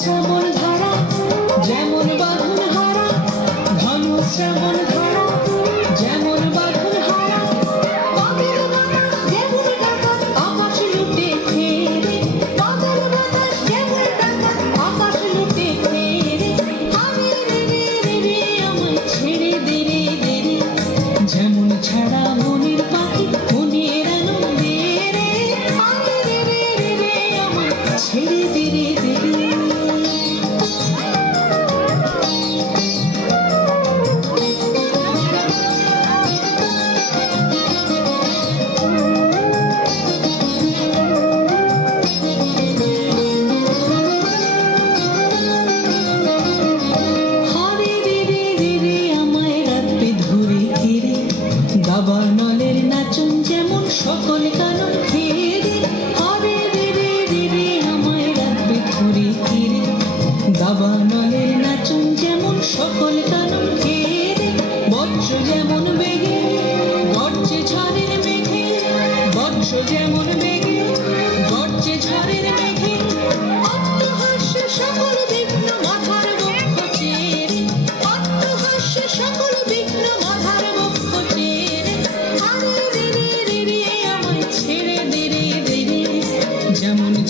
শ্রাবণ ধারা যেমন বাঁধন হারা ঘন শ্রাবণ ধারা। সাবার মলের নাচন যেমন সকল কারণ খেয়ে রাখবে সকল কারণ খেয়ে বজ্র যেমন বে